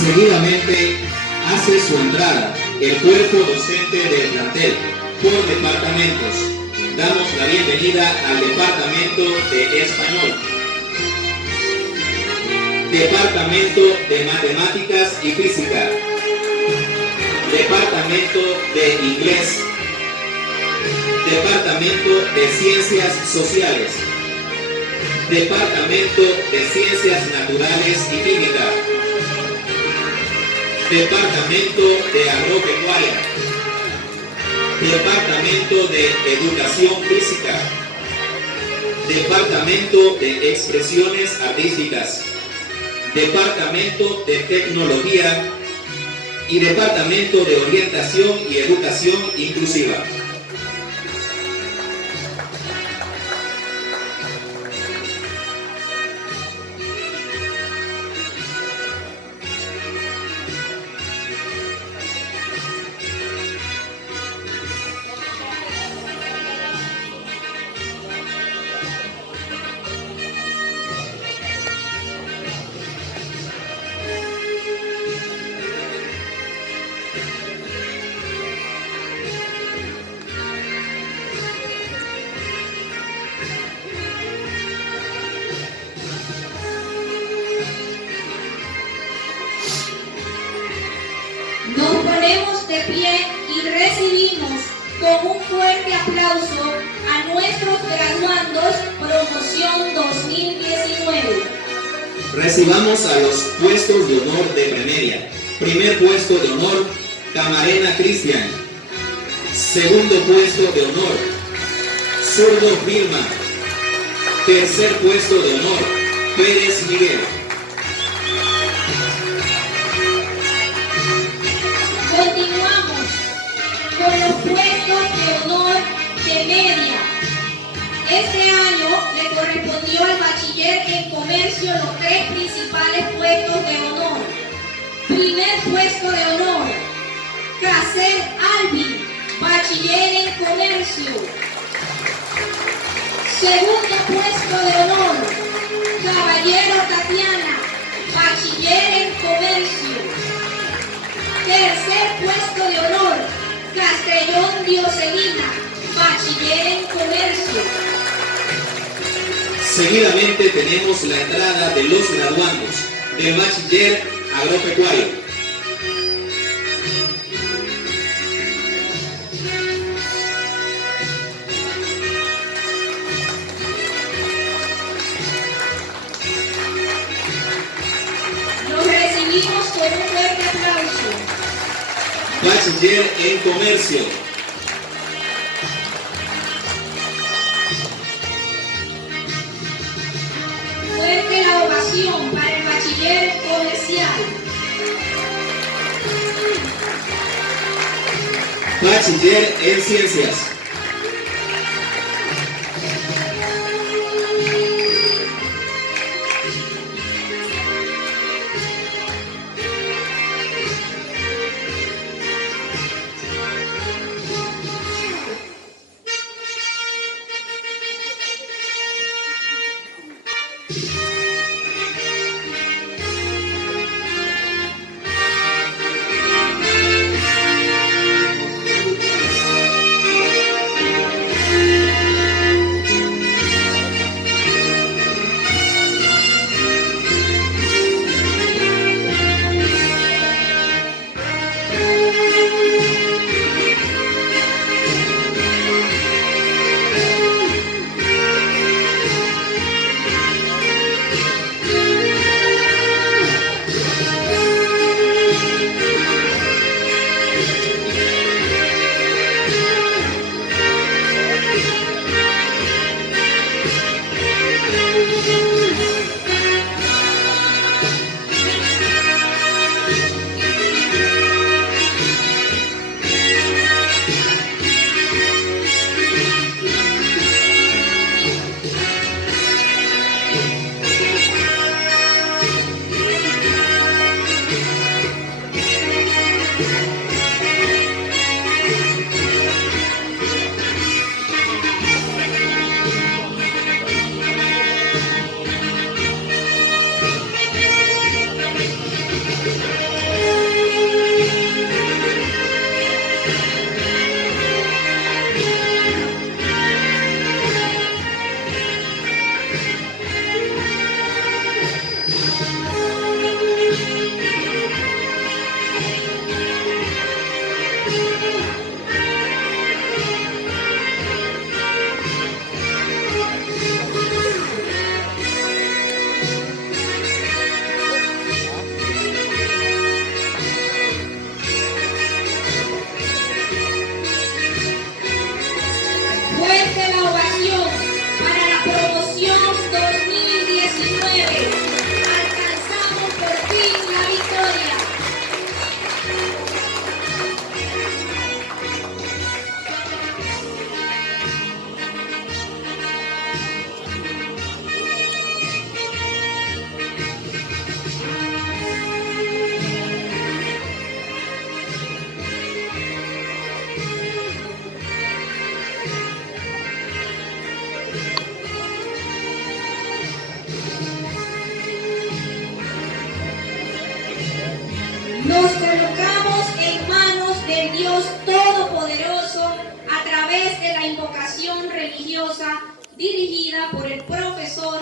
Seguidamente hace su entrada el cuerpo docente del plantel por departamentos. Damos la bienvenida al Departamento de Español, Departamento de Matemáticas y Física, Departamento de Inglés, Departamento de Ciencias Sociales, Departamento de Ciencias Naturales y Química, Departamento de Agropecuaria, Departamento de Educación Física, Departamento de Expresiones Artísticas, Departamento de Tecnología y Departamento de Orientación y Educación Inclusiva. Nos ponemos de pie y recibimos con un fuerte aplauso a nuestros graduandos Promoción 2019. Recibamos a los puestos de honor de Premedia. Primer puesto de honor, Camarena Cristian. Segundo puesto de honor, Zurdo Vilma. Tercer puesto de honor, Pérez Miguel. Continuamos con los puestos de honor de media. Este año le correspondió al bachiller en comercio los tres principales puestos de honor. Primer puesto de honor, Caser Albi, bachiller en comercio. Segundo puesto de honor, Caballero Tatiana, bachiller en comercio. Tercer puesto de honor, Castellón Dioselina, bachiller en comercio. Seguidamente tenemos la entrada de los graduandos del bachiller agropecuario. Los recibimos con un fuerte aplauso. Bachiller en comercio. Fuerte la ovación para el bachiller comercial. Bachiller en ciencias. Nos colocamos en manos del Dios Todopoderoso a través de la invocación religiosa dirigida por el profesor